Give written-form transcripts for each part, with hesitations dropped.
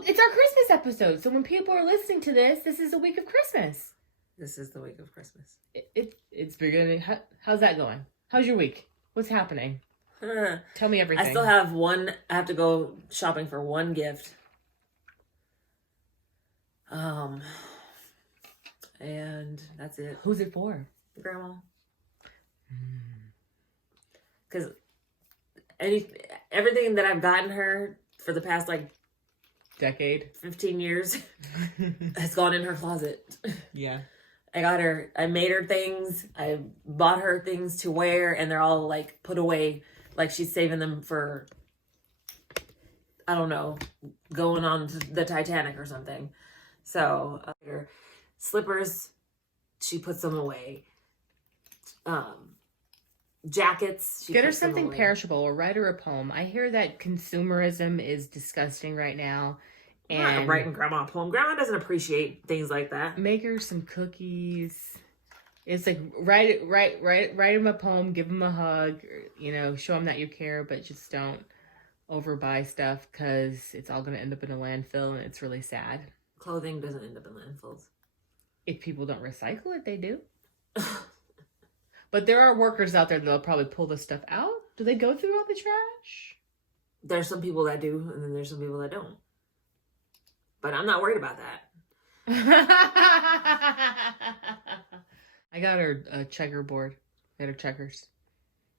Well, it's our Christmas episode, so when people are listening to this, this is the week of Christmas. This is the week of Christmas. It's beginning. How's that going? How's your week? What's happening? Tell me everything. I still have one. I have to go shopping for one gift. And that's it. Who's it for? Grandma. Because everything that I've gotten her for the past decade, 15 years has gone in her closet. Yeah. I made her things. I bought her things to wear, and they're all put away. Like she's saving them for, I don't know, going on to the Titanic or something. So, her slippers, she puts them away. Jackets, she get her puts them something away. perishable or write her a poem. I hear that consumerism is disgusting right now. I'm not And writing Grandma a poem. Grandma doesn't appreciate things like that. make her some cookies. It's like write him a poem, give him a hug, show him that you care, but just don't overbuy stuff because it's all going to end up in a landfill and it's really sad. Clothing doesn't end up in landfills. If people don't recycle it, they do. But there are workers out there that'll probably pull the stuff out. Do they go through all the trash? There's some people that do, and then there's some people that don't. But I'm not worried about that. I got her a checkerboard. I had her checkers.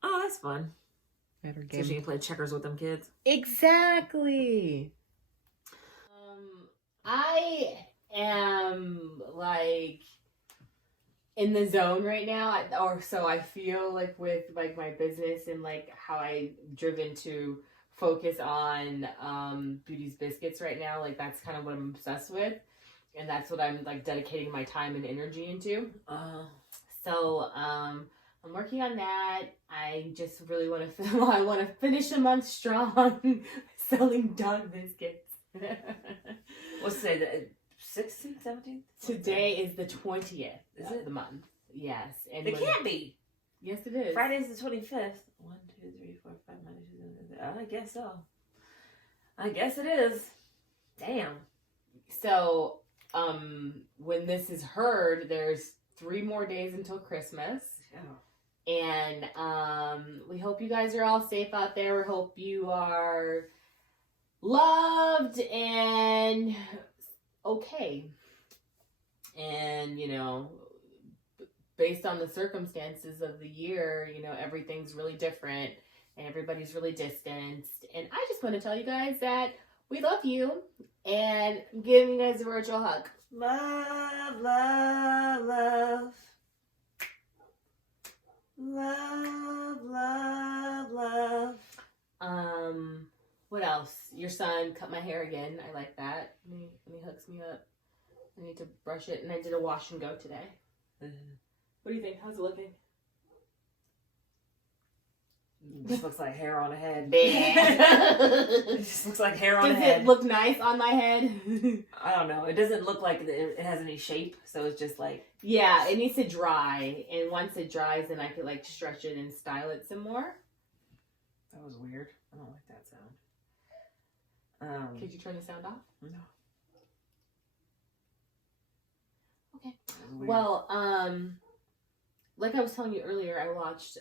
Oh, that's fun. I had her So game. she can play checkers with them kids. Exactly. I am in the zone right now, or so I feel with my business and how I driven to focus on Beauty's Biscuits right now. That's kind of what I'm obsessed with, and that's what I'm dedicating my time and energy into. So I'm working on that. I just really want to finish the month strong selling dog biscuits. What's today? The 16th, 17th? Today is the 20th Is of it? the month. Yes. And It can't be. Yes, it is. Friday's the 25th. 1, 2, 3, 4, 5, 9, 10, I guess so. I guess it is. Damn. So, when this is heard, there's 3 more days until Christmas. Yeah. And we hope you guys are all safe out there. We hope you are loved and okay. And, based on the circumstances of the year, everything's really different and everybody's really distanced. And I just want to tell you guys that we love you and I'm giving you guys a virtual hug. Love, love, love. Love, love, love. What else? Your son cut my hair again. I like that. And he hooks me up. I need to brush it, and I did a wash and go today. What do you think? How's it looking? It just looks like hair on a head. It It just looks like hair on a Does head. it look nice on my head? I don't know. It doesn't look like it has any shape, so it's just Yeah, it needs to dry, and once it dries, then I could stretch it and style it some more. That was weird. I don't like that sound. Could you turn the sound off? No. Okay. That was weird. Well, like I was telling you earlier, I watched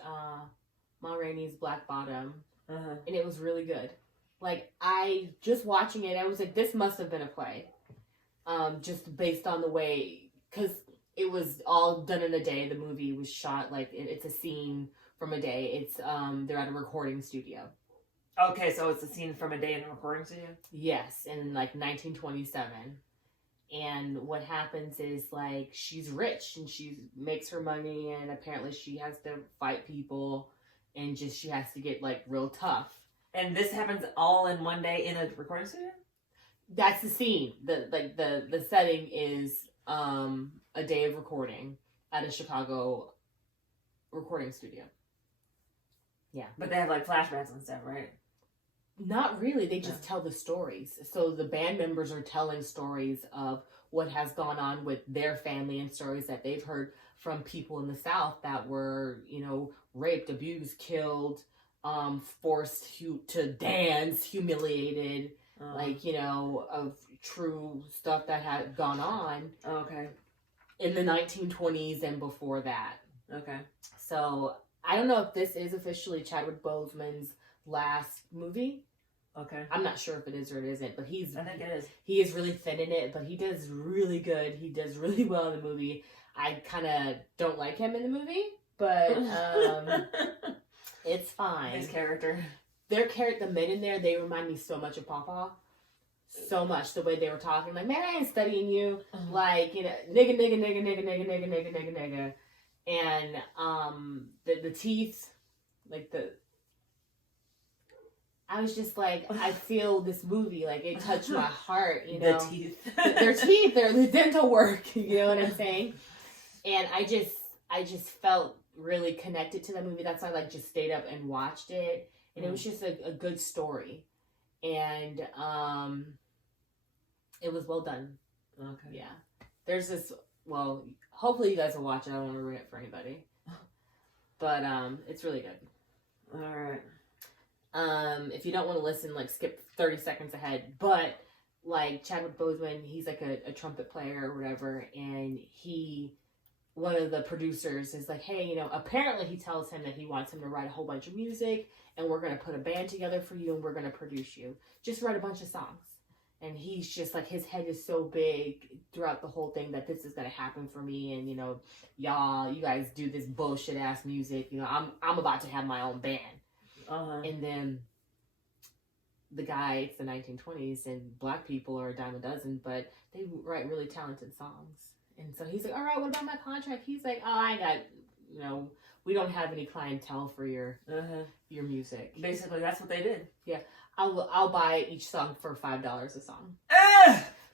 Ma Rainey's Black Bottom, and it was really good. I just watching it, I was like, this must have been a play, just based on the way, because it was all done in a day. The movie was shot it's a scene from a day. It's they're at a recording studio. Okay, so it's a scene from a day in a recording studio? Yes, in 1927. And what happens is she's rich and she makes her money, and apparently she has to fight people, and she has to get real tough. And this happens all in one day in a recording studio? That's the scene. The setting is a day of recording at a Chicago recording studio. Yeah. But they have flashbacks and stuff, right? Not really. They just tell the stories. So the band members are telling stories of what has gone on with their family and stories that they've heard from people in the South that were, raped, abused, killed, forced to dance, humiliated. like, you know, of true stuff that had gone on. Okay. In the 1920s and before that. Okay. So I don't know if this is officially Chadwick Bozeman's last movie. Okay. I'm not sure if it is or it isn't, but I think it is. He is really thin in it, but he does really good. He does really well in the movie. I kind of don't like him in the movie, but it's fine. His character. The men in there, they remind me so much of Pawpaw. So much. The way they were talking. Like, man, I ain't studying you. Like, you know, nigga. And the teeth, like I was just like, I feel this movie, like it touched my heart, you know. The teeth. Their teeth, the dental work, you know what I'm saying? And I just felt really connected to that movie. That's why I like just stayed up and watched it. And it was just a good story. And it was well done. Okay. Yeah. There's this, well, hopefully you guys will watch it. I don't want to ruin it for anybody. But it's really good. All right. If you don't want to listen, like skip 30 seconds ahead. But like Chadwick Bozeman, he's like a trumpet player or whatever, and one of the producers is like, hey, you know, apparently he tells him that he wants him to write a whole bunch of music, and we're going to put a band together for you, and we're going to produce you. Just write a bunch of songs. And he's just like, his head is so big throughout the whole thing that this is going to happen for me. And, you know, you guys do this bullshit ass music. You know, I'm about to have my own band. And then the guy, it's the 1920s, and black people are a dime a dozen, but they write really talented songs. And so he's like, all right, what about my contract? He's like, oh, I got, you know, we don't have any clientele for your music. Basically, that's what they did. Yeah. I'll buy each song for $5 a song.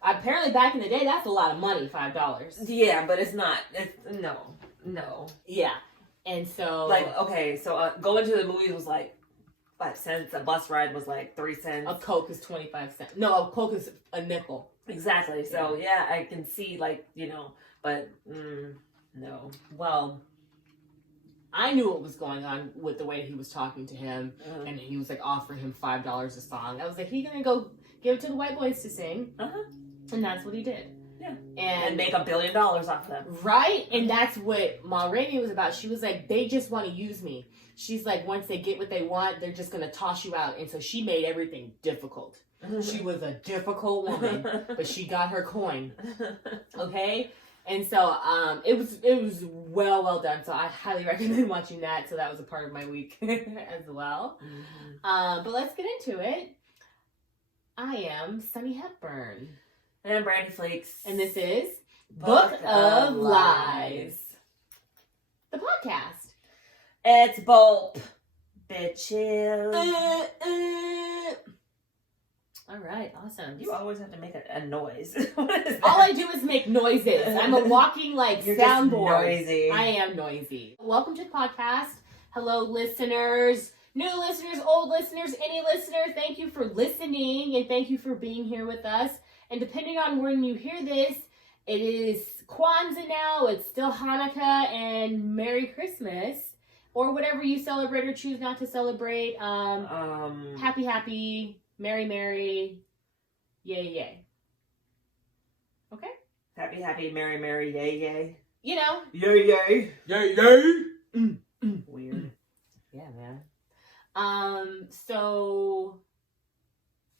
Apparently, back in the day, that's a lot of money, $5. Yeah, but it's not. No. Yeah. And so... Like, okay, so going to the movies was like 5 cents. A bus ride was like 3 cents. A Coke is 25 cents. No, a Coke is a nickel. Exactly. So, yeah, I can see, like, you know, but no. Well, I knew what was going on with the way he was talking to him, and he was, like, offering him $5 a song. I was like, he's going to go give it to the white boys to sing. And that's what he did. Yeah. And make $1 billion off of them. Right? And that's what Ma Rainey was about. She was like, they just want to use me. She's like, once they get what they want, they're just going to toss you out. And so she made everything difficult. She was a difficult woman, but she got her coin. Okay? And so it was well done. So I highly recommend watching that. So that was a part of my week as well. But let's get into it. I am Sunny Hepburn. And I'm Brandy Flakes. And this is Book of Lies. The podcast. It's Bulp, bitches. All right, awesome. You always have to make a noise. What is that? All I do is make noises. I'm a walking, You're soundboard. Just noisy. I am noisy. Welcome to the podcast. Hello, listeners. New listeners, old listeners, any listener. Thank you for listening, and thank you for being here with us. And depending on when you hear this, it is Kwanzaa now. It's still Hanukkah, and Merry Christmas. Or whatever you celebrate or choose not to celebrate. Happy, merry, yay. Okay? Happy, merry, yay. You know. Yay. Weird. Yeah, man. So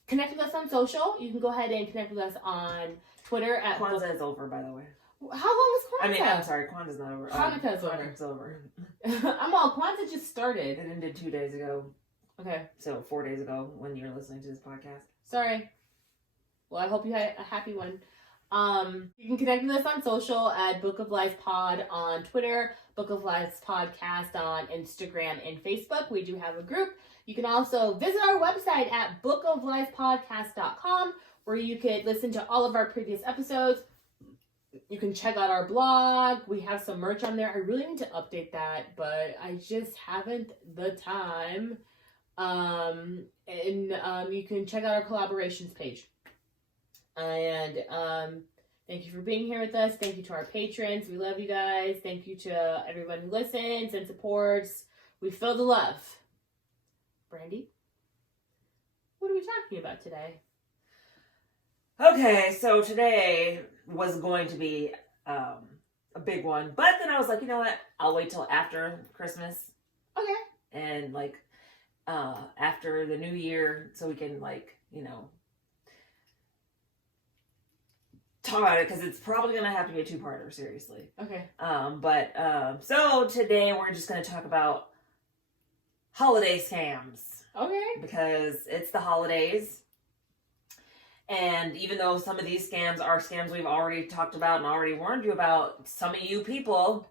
connect with us on social. You can go ahead and connect with us on Twitter at Kwanzaa is over, by the way. How long is Kwanzaa? I mean, I'm sorry, Kwanzaa's not over. Hanukkah's over. I'm all Kwanzaa just started. It ended 2 days ago. Okay. So 4 days ago when you're listening to this podcast. Sorry. Well, I hope you had a happy one. You can connect with us on social at Book of Lies Pod on Twitter, Book of Lies Podcast on Instagram and Facebook. We do have a group. You can also visit our website at bookofliespodcast.com, where you could listen to all of our previous episodes. You can check out our blog. We have some merch on there. I really need to update that, but I just haven't the time. You can check out our collaborations page. And thank you for being here with us. Thank you to our patrons. We love you guys. Thank you to everyone who listens and supports. We feel the love. Brandy, what are we talking about today? Okay, so today was going to be a big one, but then I was like, you know what? I'll wait till after Christmas. Okay. And like after the new year, so we can like, you know, talk about it, because it's probably gonna have to be a two-parter, seriously. Okay. So today we're just gonna talk about holiday scams. Okay. Because it's the holidays. And even though some of these scams are scams we've already talked about and already warned you about, some of you people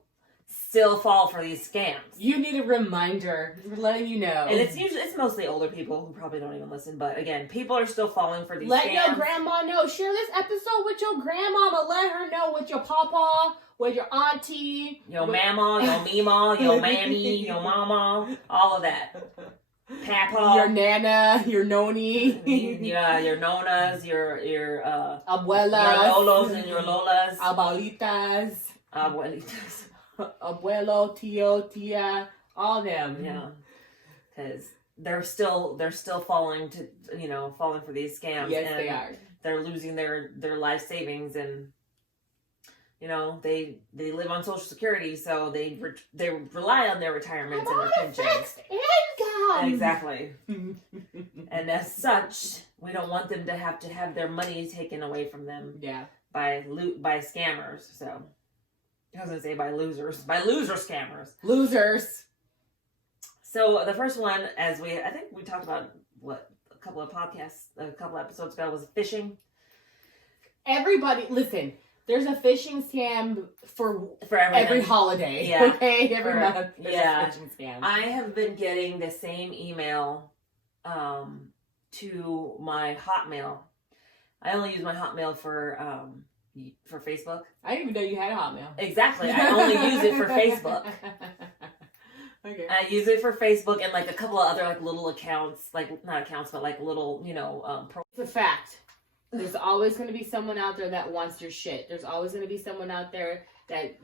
still fall for these scams. You need a reminder. We're letting you know. And it's mostly older people who probably don't even listen. But again, people are still falling for these scams. Let your grandma know. Share this episode with your grandmama. Let her know, with your papa, with your auntie. Your mama, your mima, your mammy, your mama. All of that. Papa, your nana, your noni, yeah, your nonas, your abuelas, your lolos and your lolas, abuelitas, abuelo, tío, tía, all them. Yeah, because they're still falling for these scams. Yes, and they are. They're losing their life savings, and you know they live on Social Security, so they rely on their retirements and their pensions. Exactly. And as such, we don't want them to have their money taken away from them. Yeah. By scammers. So I was gonna say by loser scammers. Losers. So the first one, I think we talked about a couple episodes ago, was phishing. Everybody, listen. There's a phishing scam for every holiday. Yeah. Okay? Every month there's a phishing scam. I have been getting the same email to my Hotmail. I only use my Hotmail for Facebook. I didn't even know you had a Hotmail. Exactly. I only use it for Facebook. Okay. I use it for Facebook and like a couple of other like little accounts, like not accounts, but like little, It's a fact. There's always going to be someone out there that wants your shit. There's always going to be someone out there that,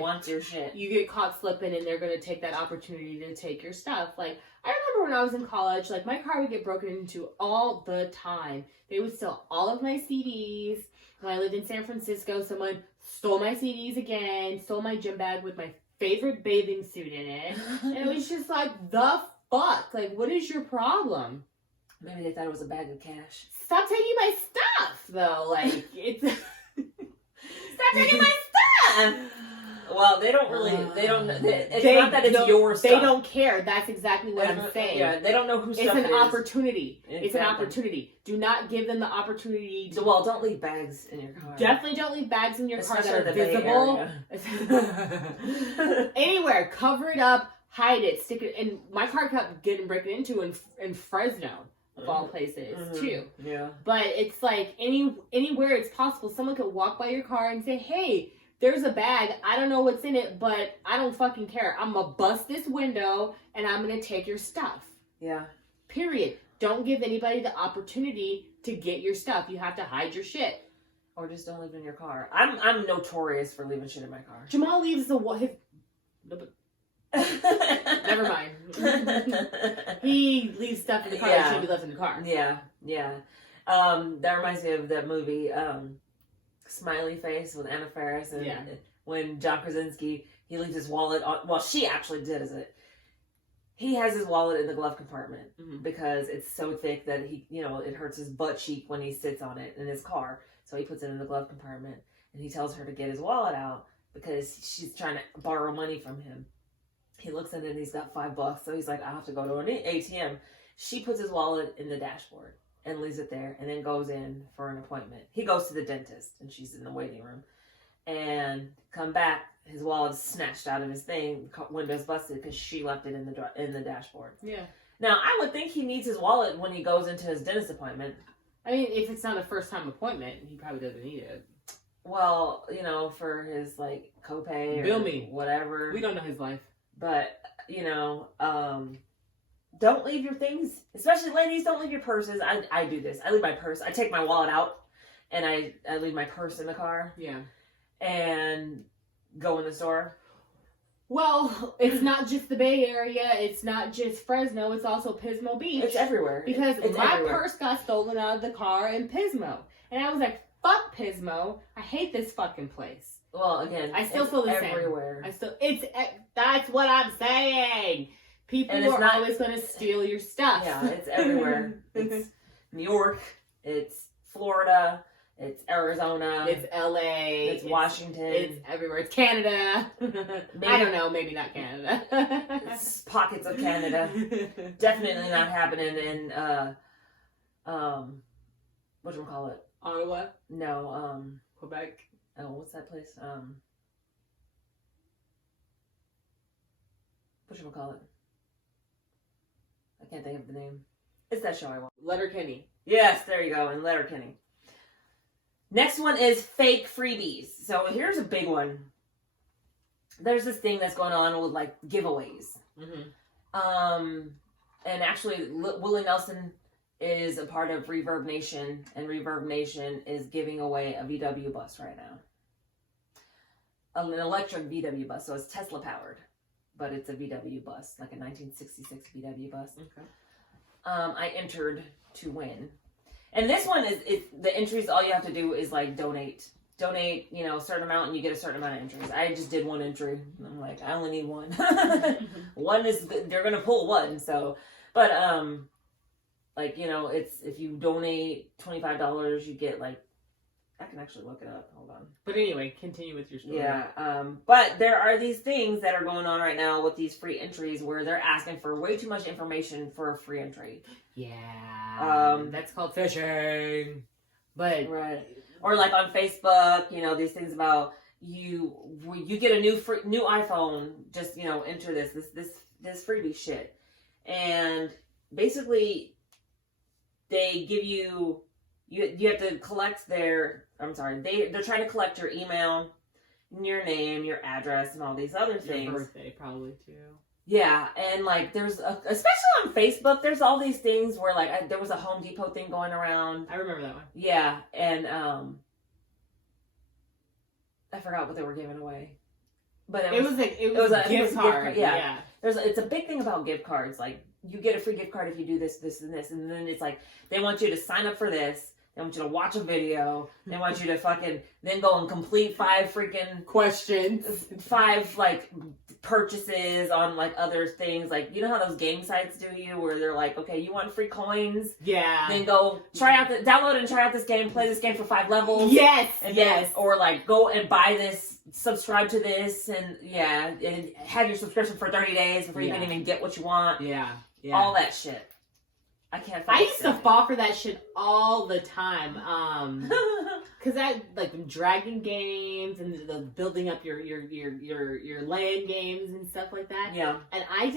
wants your shit. You get caught slipping, and they're going to take that opportunity to take your stuff. Like, I remember when I was in college, like, my car would get broken into all the time. They would steal all of my CDs. When I lived in San Francisco, someone stole my CDs again, stole my gym bag with my favorite bathing suit in it. And it was just like, the fuck? Like, what is your problem? Maybe they thought it was a bag of cash. Stop taking my stuff, though. Like, it's... Stop taking my stuff! Well, they don't really... It's not that it's your stuff. They don't care. That's exactly what I'm saying. Yeah, they don't know whose stuff it is. It's an opportunity. Exactly. It's an opportunity. Do not give them the opportunity to... Well, don't leave bags in your car. Definitely don't leave bags in your car that are visible. Anywhere. Cover it up. Hide it. Stick it... And my car kept getting broken into in Fresno. Of all places, too. Yeah. But it's like anywhere it's possible, someone could walk by your car and say, hey, there's a bag. I don't know what's in it, but I don't fucking care. I'm going to bust this window and I'm going to take your stuff. Yeah. Period. Don't give anybody the opportunity to get your stuff. You have to hide your shit. Or just don't leave it in your car. I'm notorious for leaving shit in my car. Jamal leaves Never mind. He leaves stuff in the car that should be left in the car. Yeah. That reminds me of that movie, Smily Face with Anna Faris, and when John Krasinski, he leaves his wallet on. Well, she actually did it. He has his wallet in the glove compartment because it's so thick that it hurts his butt cheek when he sits on it in his car. So he puts it in the glove compartment, and he tells her to get his wallet out because she's trying to borrow money from him. He looks at it and he's got $5, so he's like, I have to go to an ATM. She puts his wallet in the dashboard and leaves it there and then goes in for an appointment. He goes to the dentist and she's in the waiting room. And come back, his wallet's snatched out of his thing, window's busted because she left it in the dashboard. Yeah. Now, I would think he needs his wallet when he goes into his dentist appointment. I mean, if it's not a first-time appointment, he probably doesn't need it. Well, for his, copay or bill me. Whatever. We don't know his life. But, don't leave your things, especially ladies, don't leave your purses. I do this. I leave my purse. I take my wallet out and I leave my purse in the car. Yeah. And go in the store. Well, it's not just the Bay Area. It's not just Fresno. It's also Pismo Beach. It's everywhere. Because my purse got stolen out of the car in Pismo. And I was like, fuck Pismo. I hate this fucking place. Well, again, I still feel the everywhere. same. That's what I'm saying. People are always going to steal your stuff. Yeah, it's everywhere. It's New York. It's Florida. It's Arizona. It's LA. It's Washington. It's everywhere. It's Canada. I don't know. Maybe not Canada. It's pockets of Canada. Definitely not happening in whatchamacallit? Ottawa? No, Quebec. Oh, what's that place? Whatchamacallit? I can't think of the name. It's that show I want. Letterkenny. Yes, there you go, in Letterkenny. Next one is fake freebies. So here's a big one. There's this thing that's going on with like giveaways. Mm-hmm. And actually, Willie Nelson is a part of Reverb Nation, and Reverb Nation is giving away a VW bus right now. An electric VW bus, so it's Tesla powered, but it's a VW bus, like a 1966 VW bus. Okay. I entered to win. And this one is the entries, all you have to do is like donate, a certain amount and you get a certain amount of entries. I just did one entry. I'm like, I only need one. One is good. They're going to pull one. So, but, it's, if you donate $25, you get like, I can actually look it up. Hold on. But anyway, continue with your story. Yeah. But there are these things that are going on right now with these free entries where they're asking for way too much information for a free entry. Yeah. That's called phishing. But right. Or like on Facebook, these things about you get a new iPhone, just enter this freebie shit. And basically they give you have to collect they're trying to collect your email, your name, your address, and all these other things. Your birthday, probably, too. Yeah, and, there's, especially on Facebook, there's all these things where, there was a Home Depot thing going around. I remember that one. Yeah, and, I forgot what they were giving away. But it was a gift card. Yeah. It's a big thing about gift cards. Like, you get a free gift card if you do this, this, and this. And then it's like, they want you to sign up for this. They want you to watch a video. They want you to then go and complete 5 freaking questions. 5 purchases on other things. You know how those game sites do you where they're like, okay, you want free coins? Yeah. Then go download and try out this game, play this game for 5 levels. Yes. And yes. Or go and buy this, subscribe to this, and and have your subscription for 30 days before you can even get what you want. Yeah. All that shit. I can't. I used to fall for that shit all the time. Cause I dragon games and the building up your land games and stuff like that. Yeah. And I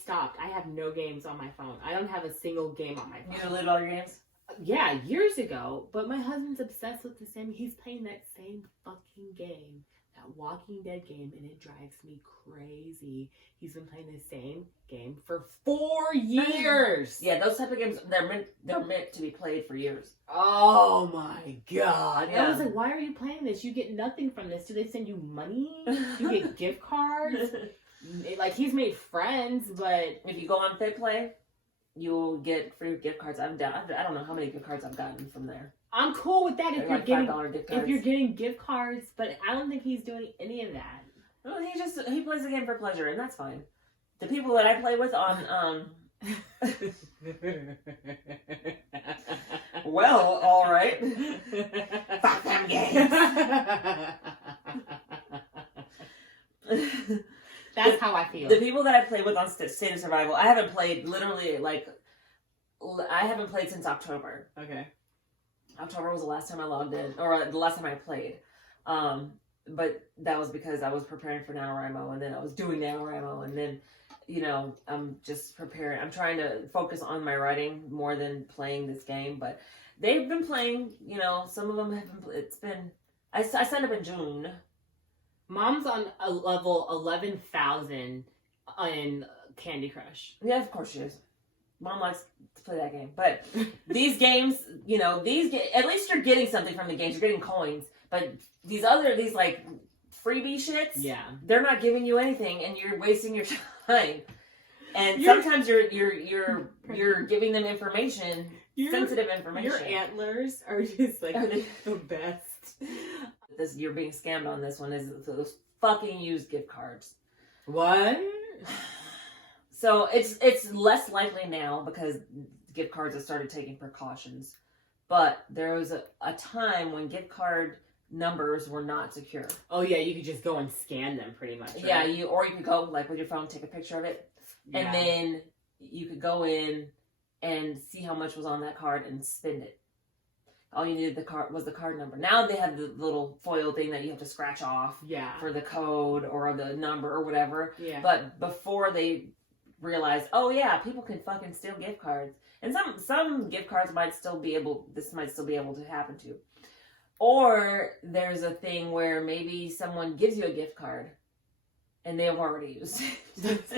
stopped. I have no games on my phone. I don't have a single game on my phone. You deleted all your games? Yeah, years ago. But my husband's obsessed with the same. He's playing that same fucking game. That Walking Dead game, and it drives me crazy. He's been playing the same game for 4 years. Yeah, those type of games, they're meant to be played for years. Oh my god. Yeah. I was like, why are you playing this? You get nothing from this. Do they send you money? You get gift cards? He's made friends, but if you go on FitPlay, you'll get free gift cards. I don't know how many gift cards I've gotten from there. I'm cool with that if you're getting gift cards, but I don't think he's doing any of that. Well, he plays the game for pleasure, and that's fine. The people that I play with on well, all right. Fuck them games. That's how I feel. The people that I play with on State of Survival, I haven't played since October. Okay. October was the last time I logged in, or the last time I played. But that was because I was preparing for NaNoWriMo, and then I was doing NaNoWriMo, and then, I'm just preparing. I'm trying to focus on my writing more than playing this game, but they've been playing, some of them have been, I signed up in June. Mom's on a level 11,000 in Candy Crush. Yeah, of course she is. Mom likes to play that game. But these games, at least you're getting something from the games. You're getting coins. But these freebie shits, yeah, they're not giving you anything, and you're wasting your time. And sometimes you're giving them information sensitive information. Your antlers are just like the best. You're being scammed on this one is those fucking used gift cards. What? So it's less likely now because gift cards have started taking precautions. But there was a time when gift card numbers were not secure. Oh yeah, you could just go and scan them pretty much. Right? Yeah, you could go like with your phone, take a picture of it, and then you could go in and see how much was on that card and spend it. All you needed was the card number. Now they have the little foil thing that you have to scratch off for the code or the number or whatever. Yeah. But before they realized, oh yeah, people can fucking steal gift cards. And some gift cards might still be able to happen to. Or there's a thing where maybe someone gives you a gift card and they've already used it.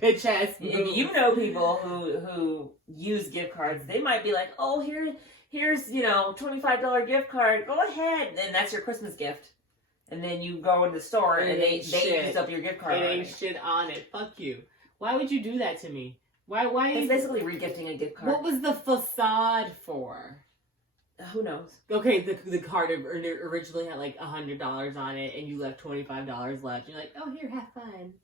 Bitch ass. If you know people who use gift cards, they might be like, oh, here's $25 gift card. Go ahead, and that's your Christmas gift. And then you go in the store and they use up your gift card. It ain't shit on it. Fuck you. Why would you do that to me? Why? It's basically regifting a gift card. What was the facade for? Who knows? Okay, the card originally had like $100 on it, and you left $25 left. You're like, oh, here, have fun.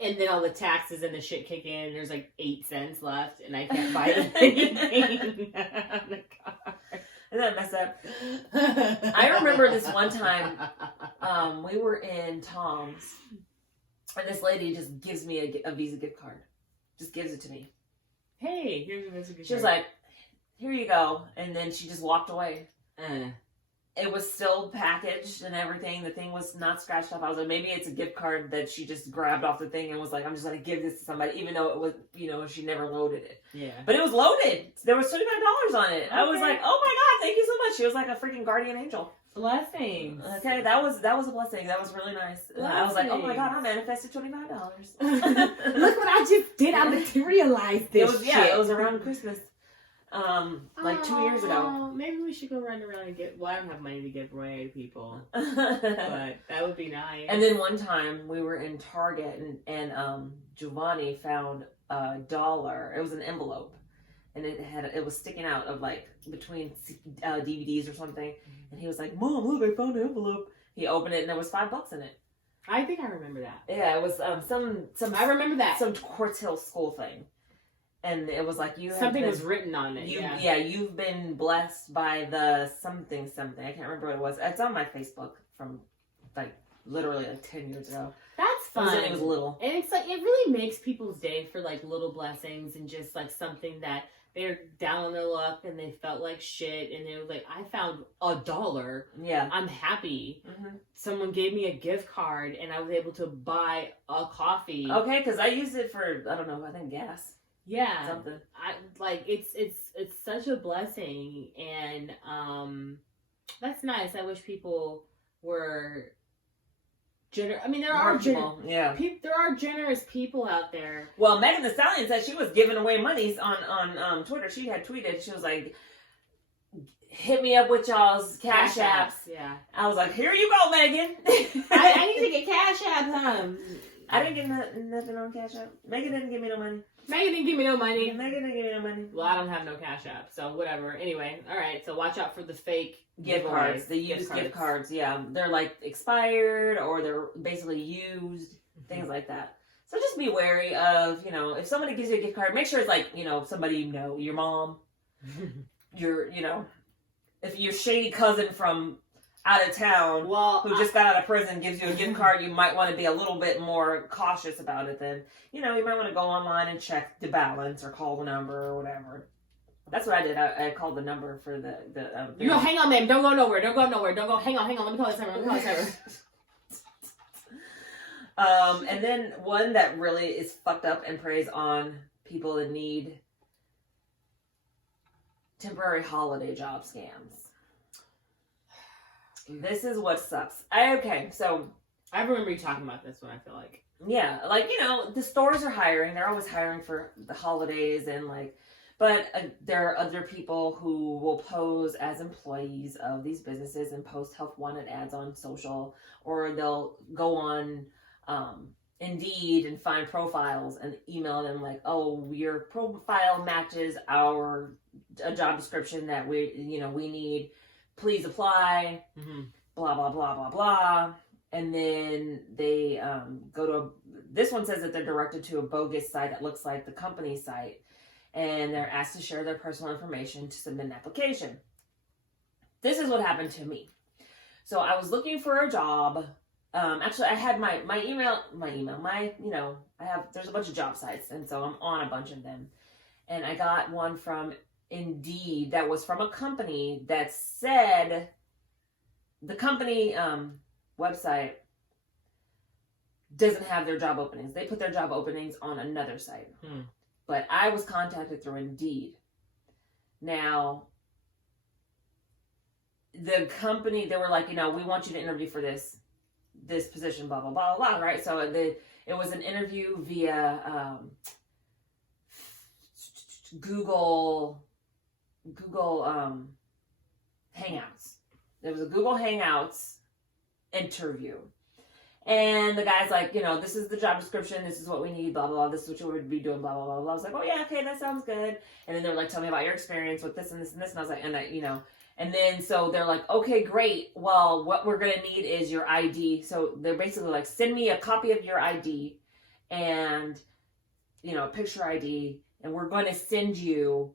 And then all the taxes and the shit kick in, and there's like 8 cents left, and I can't buy anything on the card. Isn't that messed up? I remember this one time, we were in Tom's, and this lady just gives me a Visa gift card. Just gives it to me. Hey, here's a Visa gift card. She was like, here you go. And then she just walked away. It was still packaged and everything. The thing was not scratched off. I was like, maybe it's a gift card that she just grabbed off the thing and was like, I'm just going to give this to somebody, even though it was, she never loaded it. Yeah. But it was loaded. There was $25 on it. Okay. I was like, oh my God, thank you so much. She was like a freaking guardian angel. Blessings. Okay, that was a blessing. That was really nice. I was like, oh my God, I manifested $25. Look what I just did. I materialized this shit. It was around Christmas. 2 years ago. Maybe we should go run around and get. Well, I don't have money to give away to people, but that would be nice. And then one time we were in Target and Giovanni found $1. It was an envelope, and it was sticking out of like between DVDs or something. And he was like, "Mom, look, I found an envelope." He opened it and there was $5 in it. I think I remember that. Yeah, it was some. I remember that some Quartz Hill school thing. And it was like something was written on it. You've been blessed by the something. I can't remember what it was. It's on my Facebook from like literally like 10 years ago. That's fun. It was little, and it's like it really makes people's day for like little blessings and just like something that they're down on their luck and they felt like shit and they were like, I found $1. Yeah, I'm happy. Mm-hmm. Someone gave me a gift card and I was able to buy a coffee. Okay, because I used it for I think gas. Yeah, something. I like it's such a blessing, and that's nice. I wish people were generous. I mean, there are generous people out there. Well, Megan Thee Stallion said she was giving away monies on Twitter. She had tweeted. She was like, "Hit me up with y'all's cash apps." Yeah, I was like, "Here you go, Megan." I need to get cash apps. I didn't get nothing on Cash App. Megan didn't give me no money. Megan didn't give me no money. Well, I don't have no Cash App, so whatever. Anyway, all right. So watch out for the fake gift cards. The used gift cards. Yeah, they're like expired or they're basically used, things like that. So just be wary of if somebody gives you a gift card, make sure it's like somebody your mom, if your shady cousin from out of town who just got out of prison gives you a gift card, you might want to be a little bit more cautious about it then. You might want to go online and check the balance or call the number or whatever. That's what I did. I called the number for the you go, hang on, ma'am. Don't go nowhere. Hang on. Let me call this number. And then one that really is fucked up and preys on people in need: temporary holiday job scams. This is what sucks. So I remember you talking about this one, I feel like. Yeah, the stores are hiring. They're always hiring for the holidays but there are other people who will pose as employees of these businesses and post health wanted ads on social, or they'll go on Indeed and find profiles and email them like, oh, your profile matches our a job description that we need. Please apply. Blah blah blah blah blah. And then they go to this one says that they're directed to a bogus site that looks like the company site, and they're asked to share their personal information to submit an application. This is what happened to me. So I was looking for a job. Actually, I had my email, there's a bunch of job sites, and so I'm on a bunch of them. And I got one from Indeed that was from a company that said, the company website doesn't have their job openings. They put their job openings on another site. But I was contacted through Indeed. Now, the company, they were like, we want you to interview for this position, blah, blah, blah, blah, right? So it was an interview via Google Hangouts. There was a Google Hangouts interview. And the guy's like, this is the job description. This is what we need, blah, blah, blah. This is what you would be doing, blah, blah, blah, blah. I was like, oh, yeah, okay, that sounds good. And then they were like, tell me about your experience with this and this and this. And I was like, and then so they're like, okay, great. Well, what we're going to need is your ID. So they're basically like, send me a copy of your ID and, picture ID. And we're going to send you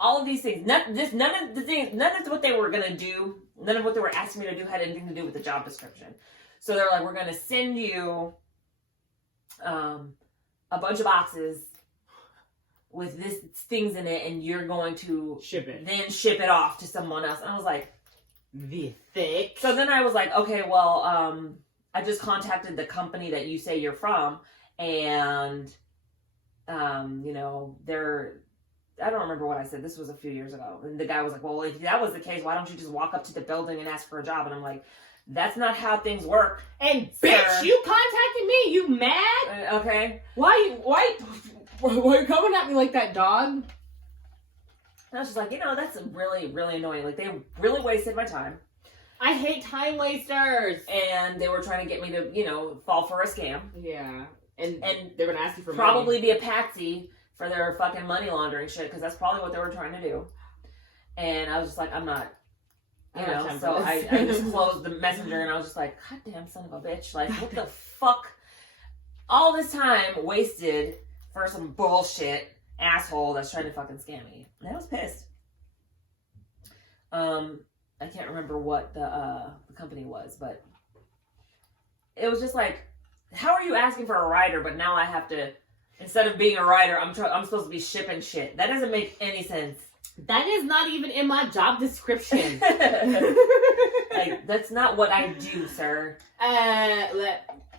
all of these things. None of what they were going to do, none of what they were asking me to do had anything to do with the job description. So they're like, we're going to send you a bunch of boxes with this things in it, and you're going to ship it off to someone else. And I was like, the thick. So then I was like, okay, well, I just contacted the company that you say you're from, and I don't remember what I said. This was a few years ago. And the guy was like, well, if that was the case, why don't you just walk up to the building and ask for a job? And I'm like, that's not how things work. And bitch, you contacted me? You mad? Okay. Why you coming at me like that, dog? And I was just like, that's really, really annoying. Like, they really wasted my time. I hate time wasters. And they were trying to get me to, fall for a scam. Yeah. And they're going to ask you for probably money. Be a patsy for their fucking money laundering shit, because that's probably what they were trying to do. And I was just like, I'm not, so I just closed the messenger, and I was just like, God damn son of a bitch. Like, what the fuck? All this time wasted for some bullshit asshole that's trying to fucking scam me. And I was pissed. I can't remember what the company was, but it was just like, how are you asking for a rider, but now I have to, instead of being a rider, I'm supposed to be shipping shit. That doesn't make any sense. That is not even in my job description. Like, that's not what I do, sir.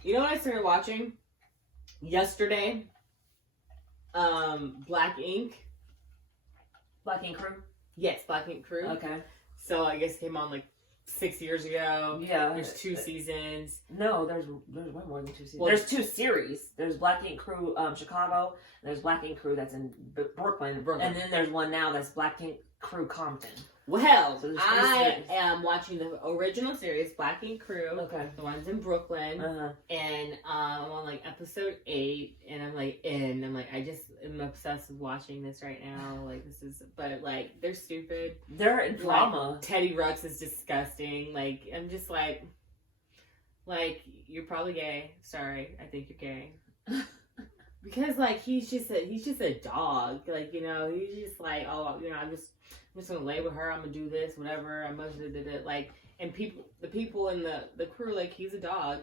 You know what I started watching yesterday? Black Ink. Black Ink Crew? Yes, Black Ink Crew. Okay. So I guess it came on like 6 years ago. Yeah. There's 2 seasons. No, there's way more than 2 seasons. Well, there's 2 series. There's Black Ink Crew Chicago. And there's Black Ink Crew that's in Brooklyn. And then there's one now that's Black Ink Crew Compton. Well, so I am watching the original series, Black Ink Crew. Okay. The ones in Brooklyn. And I'm on like episode 8, and I'm like I just am obsessed with watching this right now. Like, this is, but like, they're stupid. They're drama. Like, Teddy Ruxpin is disgusting. Like, I'm just like, you're probably gay. Sorry, I think you're gay. Because like, he's just a dog. Like, he's just like, oh, I'm just gonna lay with her. I'm gonna do this, whatever. I'm gonna do it. Like, and the people in the crew, like, he's a dog.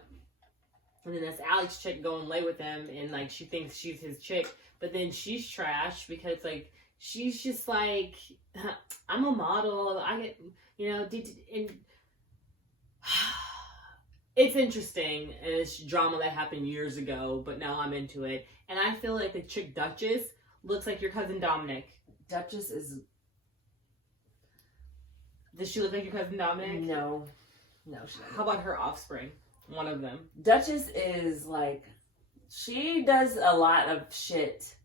And then that's Alex chick going lay with him, and like, she thinks she's his chick, but then she's trash because like, she's just like, I'm a model. I get, and it's interesting, and it's drama that happened years ago, but now I'm into it. And I feel like the chick Duchess looks like your cousin Dominic. Duchess is... Does she look like your cousin Dominic? No, she doesn't. How about her offspring? One of them. Duchess is like, she does a lot of shit.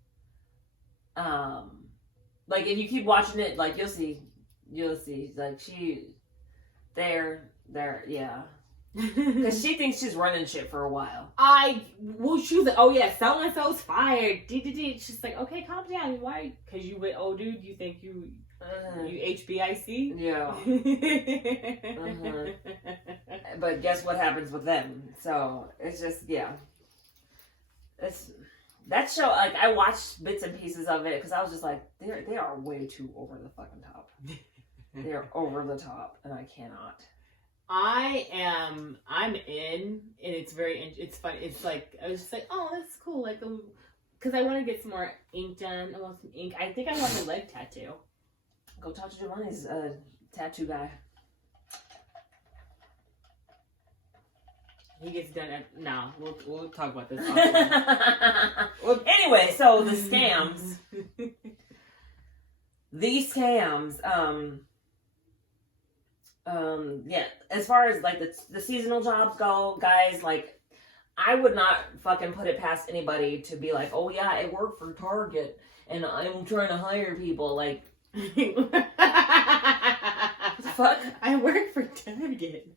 Like, if you keep watching it, like, you'll see. Like, yeah. Because she thinks she's running shit for a while. She was like, oh yeah, so-and-so's fired. She's just like, okay, calm down. Why? Because you went, oh dude, you think you HBIC? Yeah. But guess what happens with them? So, it's just, yeah. That show, like, I watched bits and pieces of it because I was just like, they are way too over the fucking top. They're over the top, and I cannot. I'm in, and it's fun. It's like, I was just like, oh, that's cool. Like, because I want to get some more ink done. I want some ink. I think I want a leg tattoo. Go talk to Giovanni's tattoo guy. He gets done at, no, we'll talk about this. Well, anyway, so the scams. These scams, yeah, as far as like the seasonal jobs go, guys, like, I would not fucking put it past anybody to be like, oh yeah, I work for Target and I'm trying to hire people. Like, fuck, I work for Target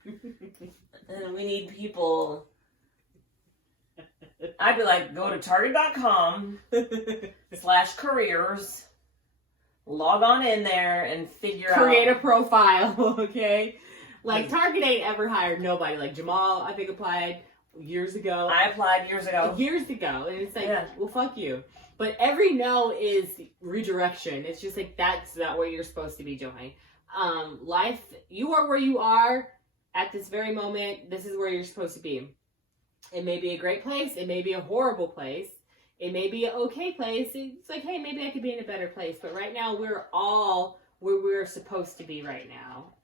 and we need people. I'd be like, go to target.com/careers, log on in there and create a profile, okay? Like, Target ain't ever hired nobody. Like, Jamal, I think, applied years ago. I applied years ago. And it's like, well, fuck you. But every no is redirection. It's just like, that's not what you're supposed to be doing. Life, you are where you are at this very moment. This is where you're supposed to be. It may be a great place. It may be a horrible place. It may be an okay place. It's like, hey, maybe I could be in a better place. But right now, we're all where we're supposed to be right now.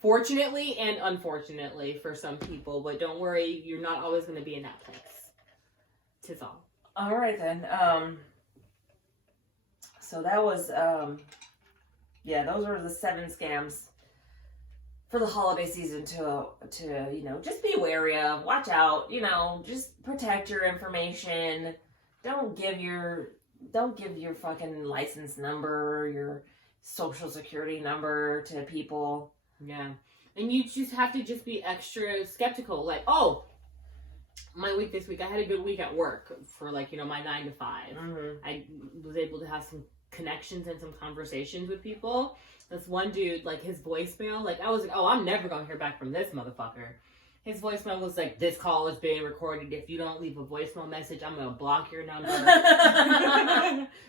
Fortunately and unfortunately for some people. But don't worry, you're not always going to be in that place. 'Tis all. All right, then. So that was, those were the 7 scams for the holiday season to just be wary of. Watch out. Just protect your information. Don't give your fucking license number, your social security number to people. Yeah. And you just have to just be extra skeptical. Like, oh, my week this week, I had a good week at work for my 9 to 5. Mm-hmm. I was able to have some connections and some conversations with people. This one dude, like, his voicemail, like, I was like, oh, I'm never gonna hear back from this motherfucker. His voicemail was like, this call is being recorded. If you don't leave a voicemail message, I'm going to block your number.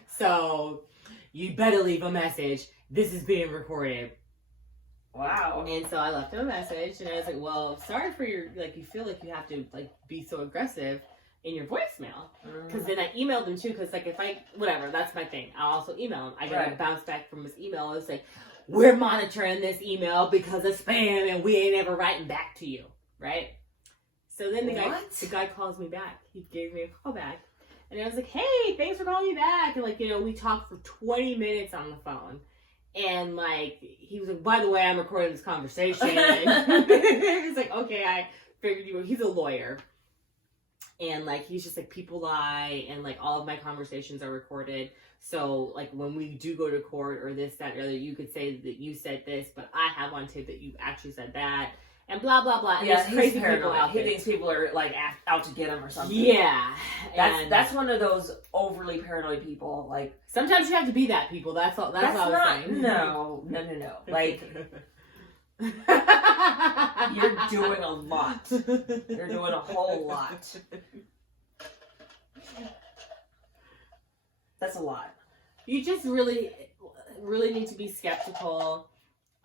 So, you better leave a message. This is being recorded. Wow. And so I left him a message, and I was like, well, sorry for your, like, you feel like you have to, like, be so aggressive in your voicemail. Because then I emailed him, too, because, like, whatever, that's my thing. I'll also email him. I got a bounce back from his email. It was like, we're monitoring this email because of spam, and we ain't ever writing back to you. Right? So then the guy calls me back. He gave me a call back. And I was like, hey, thanks for calling me back. And, like, we talked for 20 minutes on the phone. And, like, he was like, by the way, I'm recording this conversation. He's like, okay, I figured he's a lawyer. And, like, he's just like, people lie. And, like, all of my conversations are recorded. So, like, when we do go to court or this, that, or the other, you could say that you said this, but I have on tape that you actually said that. And blah, blah, blah. And there's crazy people out there. He thinks people are, like, out to get him or something. Yeah. That's one of those overly paranoid people. Like, sometimes you have to be that people. That's all. That's what I was saying. No. Like, you're doing a lot. You're doing a whole lot. That's a lot. You just really, really need to be skeptical.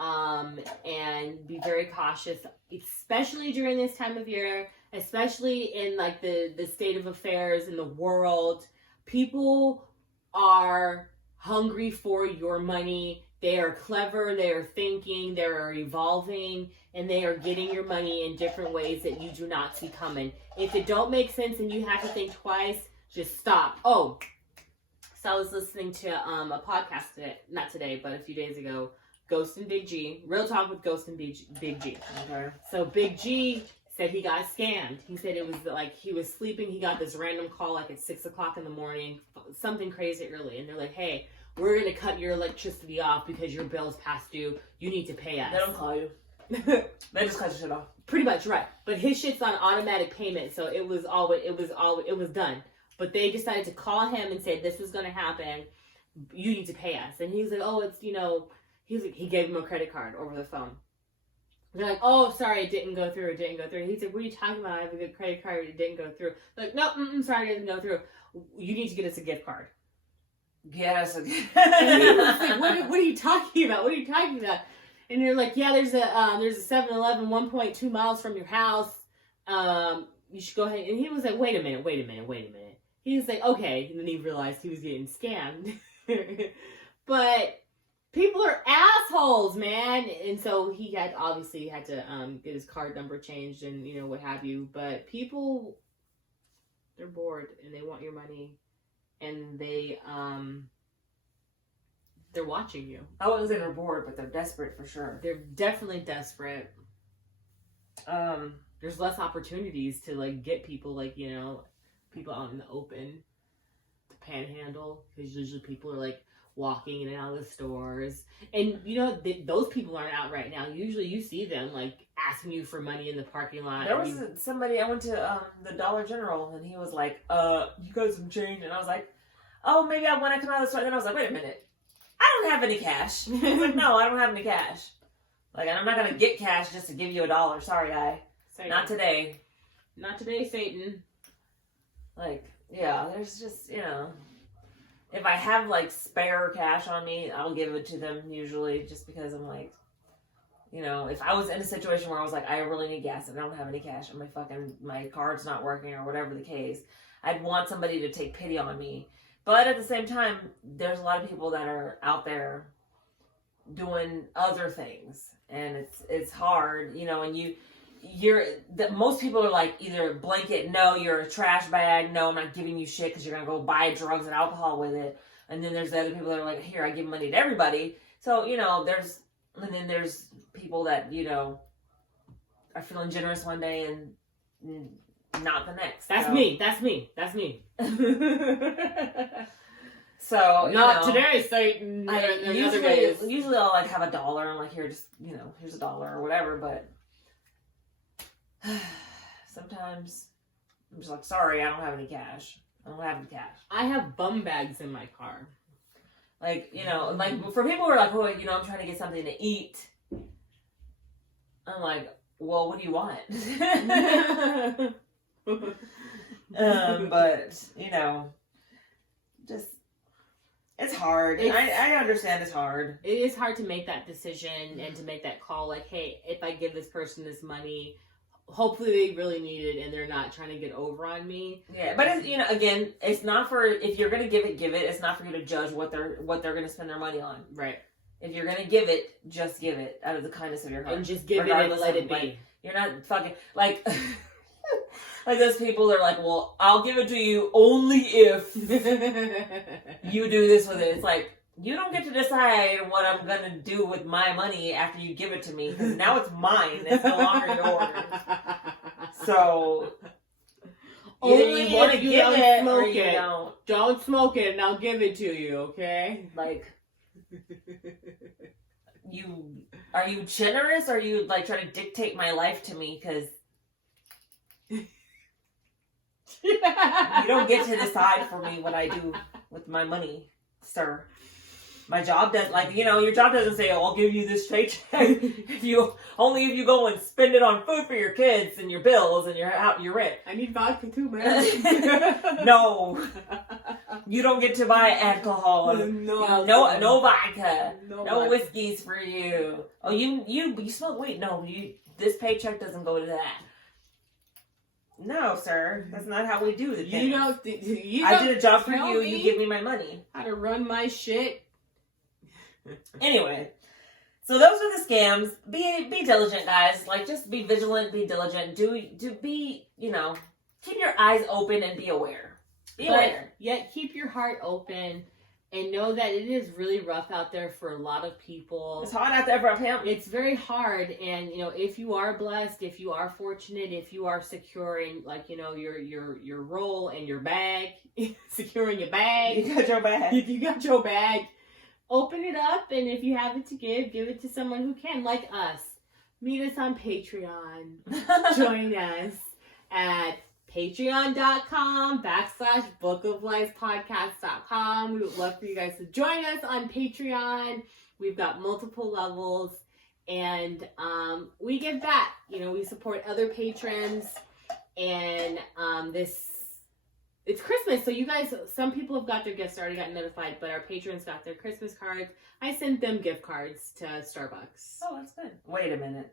And be very cautious, especially during this time of year, especially in, like, the state of affairs in the world. People are hungry for your money. They are clever, they are thinking, they are evolving, and they are getting your money in different ways that you do not see coming. If it don't make sense and you have to think twice, just stop. Oh, so I was listening to a podcast not today, but a few days ago, Ghost and Big G. Real talk with Ghost and Big G. Okay. So Big G said he got scammed. He said it was like he was sleeping. He got this random call like at 6 o'clock in the morning, something crazy early. And they're like, hey, we're going to cut your electricity off because your bill's past due. You need to pay us. They don't call you. They just cut your shit off. Pretty much, right. But his shit's on automatic payment, so it was done. But they decided to call him and say, this is going to happen. You need to pay us. And he was like, oh, it's, he gave him a credit card over the phone. They're like, oh, sorry, it didn't go through. He said, what are you talking about? I have a good credit card. It didn't go through. They're like, no, sorry, it didn't go through. You need to get us a gift card. Get us a gift card. What are you talking about? What are you talking about? And they're like, yeah, there's a 7-Eleven 1.2 miles from your house. You should go ahead. And he was like, wait a minute. He was like, okay. And then he realized he was getting scammed. But people are assholes, man. And so he had to get his card number changed and, what have you. But people, they're bored and they want your money. And they're watching you. I wouldn't say they're bored, but they're desperate for sure. They're definitely desperate. There's less opportunities to get people people out in the open to panhandle, because usually people are walking in and out of the stores, and those people aren't out right now. Usually you see them asking you for money in the parking lot. There was somebody, I went to the Dollar General, and he was like, you got some change? And I was like, oh, maybe when I come out of the store. And then I was like, wait a minute, I don't have any cash. He was like, no, I don't have any cash. I'm not gonna get cash just to give you $1. Sorry, guy. Satan. Not today. Not today, Satan. Yeah, there's just, if I have spare cash on me, I'll give it to them usually, just because I'm if I was in a situation where I was I really need gas and I don't have any cash and my card's not working or whatever the case, I'd want somebody to take pity on me. But at the same time, there's a lot of people that are out there doing other things, and it's hard, and most people are either blanket, no, you're a trash bag, no, I'm not giving you shit because you're gonna go buy drugs and alcohol with it. And then there's the other people that are here, I give money to everybody. So there's people that are feeling generous one day and not the next. That's me. So not today, Satan. Usually I'll have $1. I'm here, just here's $1 or whatever. But sometimes I'm just sorry, I don't have any cash. I have bum bags in my car. For people who are oh, I'm trying to get something to eat. I'm well, what do you want? But just it's hard. I understand it's hard. It is hard to make that decision and to make that call. Hey, if I give this person this money, hopefully they really need it and they're not trying to get over on me. Yeah, but it's, again, it's not for, if you're gonna give it. It's not for you to judge what they're gonna spend their money on. Right. If you're gonna give it, just give it out of the kindness of your heart. And just give it and let it be. You're not fucking those people are well, I'll give it to you only if you do this with it. It's you don't get to decide what I'm gonna do with my money after you give it to me, because now it's mine. It's no longer yours. So only you want to give it or you don't. Don't smoke it, and I'll give it to you. Okay? Are you generous? Or are you trying to dictate my life to me? Because you don't get to decide for me what I do with my money, sir. My job does your job doesn't say, oh, I'll give you this paycheck if you go and spend it on food for your kids and your bills and your rent. I need vodka too, man. No, you don't get to buy alcohol. No vodka. No whiskeys for you. Oh, you smoke weed? No, this paycheck doesn't go to that. No, sir. That's not how we do the thing. I did a job for you. You give me my money. How to run my shit. Anyway, so those are the scams. Be diligent, guys. Just be vigilant, be diligent. Be keep your eyes open and be aware. Be aware. Yet keep your heart open and know that it is really rough out there for a lot of people. It's hard out there for him. It's very hard, and if you are blessed, if you are fortunate, if you are securing your role and your bag, securing your bag. You got your bag. If you got your bag. Open it up, and if you have it to give it to someone who can, like us. meet us on Patreon. Join us at patreon.com/bookoflifepodcast.com. We would love for you guys to join us on Patreon. We've got multiple levels, and we give back. We support other patrons, and it's Christmas, so you guys, some people have got their gifts already got notified, but our patrons got their Christmas cards. I sent them gift cards to Starbucks. Oh, that's good. Wait a minute.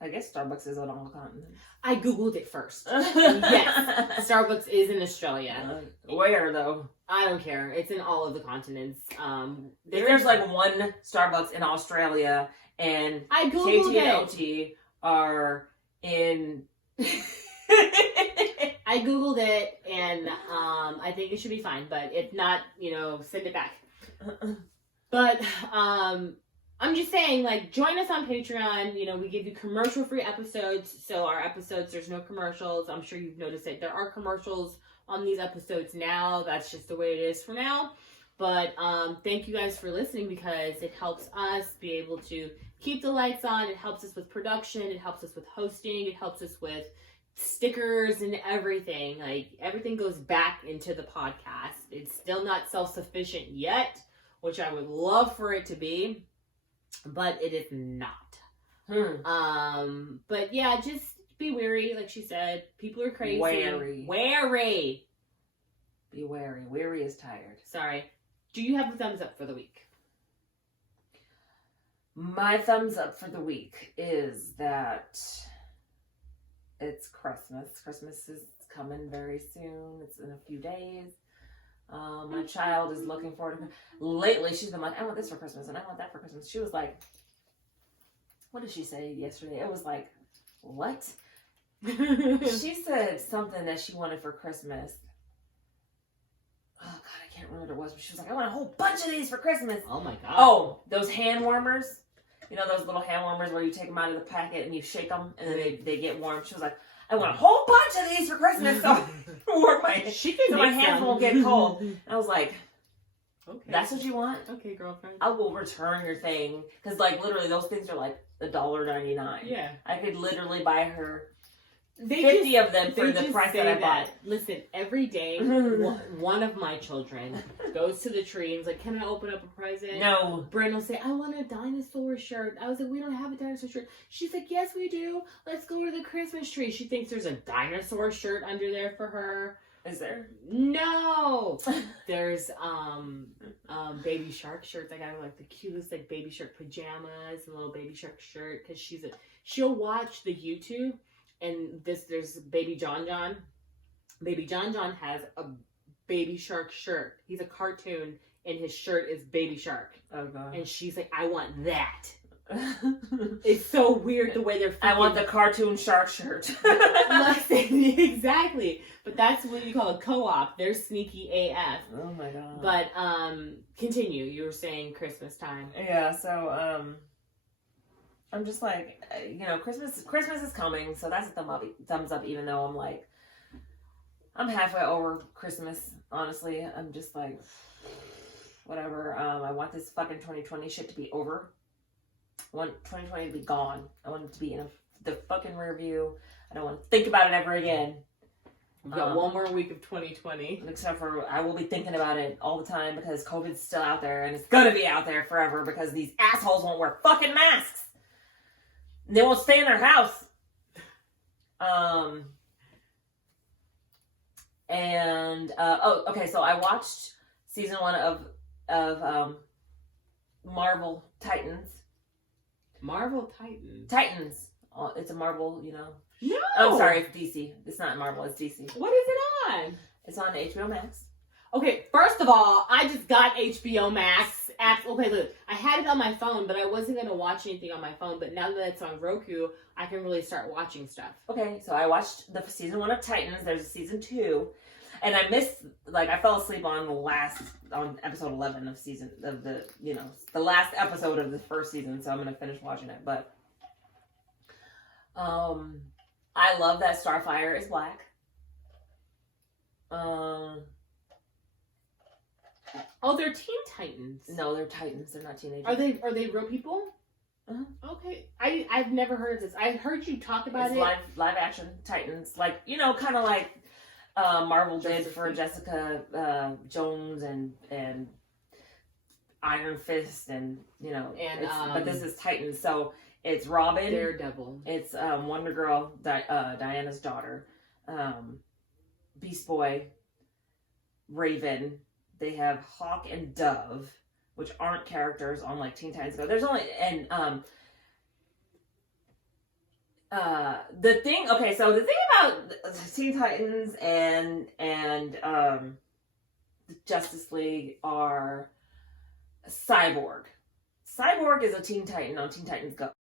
I guess Starbucks is on all continents. I Googled it first. Yes, Starbucks is in Australia. Where, though? I don't care. It's in all of the continents. There's like one Starbucks in Australia, and I Googled KT and OT are in... I Googled it, and I think it should be fine. But if not, send it back. But I'm just saying, like, join us on Patreon. We give you commercial-free episodes. So our episodes, there's no commercials. I'm sure you've noticed it. There are commercials on these episodes now. That's just the way it is for now. But thank you guys for listening, because it helps us be able to keep the lights on. It helps us with production. It helps us with hosting. It helps us with stickers and everything. Like, everything goes back into the podcast. It's still not self-sufficient yet, which I would love for it to be, but it is not. But yeah, just be wary. Like she said, people are crazy. Wary. Be wary. Weary is tired. Sorry. Do you have a thumbs up for the week? My thumbs up for the week is that it's Christmas. Christmas is coming very soon. It's in a few days. My child is looking forward to it. Lately, she's been like, I want this for Christmas and I want that for Christmas. She was like, what did she say yesterday? It was like, what? She said something that she wanted for Christmas. Oh, God, I can't remember what it was. But she was like, I want a whole bunch of these for Christmas. Oh, my God. Oh, those hand warmers. Those little hand warmers where you take them out of the packet and you shake them and then they get warm. She was like, I want a whole bunch of these for Christmas. So my hands won't get cold. And I was like, okay, that's what you want? Okay, girlfriend. I will return your thing. Because, like, literally, those things are like $1.99. Yeah. I could literally buy her 50 of them for the price that I bought. Listen, every day, one of my children goes to the tree and is like, can I open up a present? No. Brandon will say, I want a dinosaur shirt. I was like, we don't have a dinosaur shirt. She's like, yes, we do. Let's go to the Christmas tree. She thinks there's a dinosaur shirt under there for her. Is there? No. There's baby shark shirts. I got her like the cutest like baby shark pajamas and little baby shark shirt, because she'll watch the YouTube. And there's Baby John John. Baby John John has a baby shark shirt. He's a cartoon, and his shirt is baby shark. Oh, God. And she's like, I want that. It's so weird the way they're freaking... I want the cartoon shark shirt. Exactly. But that's what you call a co-op. They're sneaky AF. Oh, my God. But, continue. You were saying Christmas time. Yeah, so, I'm just like, Christmas is coming, so that's a thumbs up, even though I'm halfway over Christmas, honestly. I'm just like, whatever. I want this fucking 2020 shit to be over. I want 2020 to be gone. I want it to be in the fucking rear view. I don't want to think about it ever again. We've got one more week of 2020. Except for I will be thinking about it all the time, because COVID's still out there, and it's gonna be out there forever, because these assholes won't wear fucking masks. They won't stay in their house. Okay, so I watched season 1 of Marvel Titans. Marvel Titans? Titans. It's a Marvel, No! I'm sorry, it's DC. It's not Marvel, it's DC. What is it on? It's on HBO Max. Okay, first of all, I just got HBO Max. Okay, look, I had it on my phone, but I wasn't going to watch anything on my phone. But now that it's on Roku, I can really start watching stuff. Okay, so I watched the season 1 of Titans. There's a season 2. And I missed, I fell asleep on episode 11 of the last episode of the first season. So I'm going to finish watching it. But, I love that Starfire is black. Oh, they're Teen Titans. No, they're Titans. They're not teenagers. Are they real people? Okay, I've never heard of this. I heard you talk about It's it. live action Titans, like, you know, kind of like Marvel did for Jessica Jones and Iron Fist, and you know, but this is Titans. So it's Robin, Daredevil, it's Wonder Girl, Diana's daughter, Beast Boy, Raven. They have Hawk and Dove, which aren't characters on like Teen Titans Go. There's only the thing about Teen Titans and the Justice League are Cyborg. Cyborg is a Teen Titan on Teen Titans Go.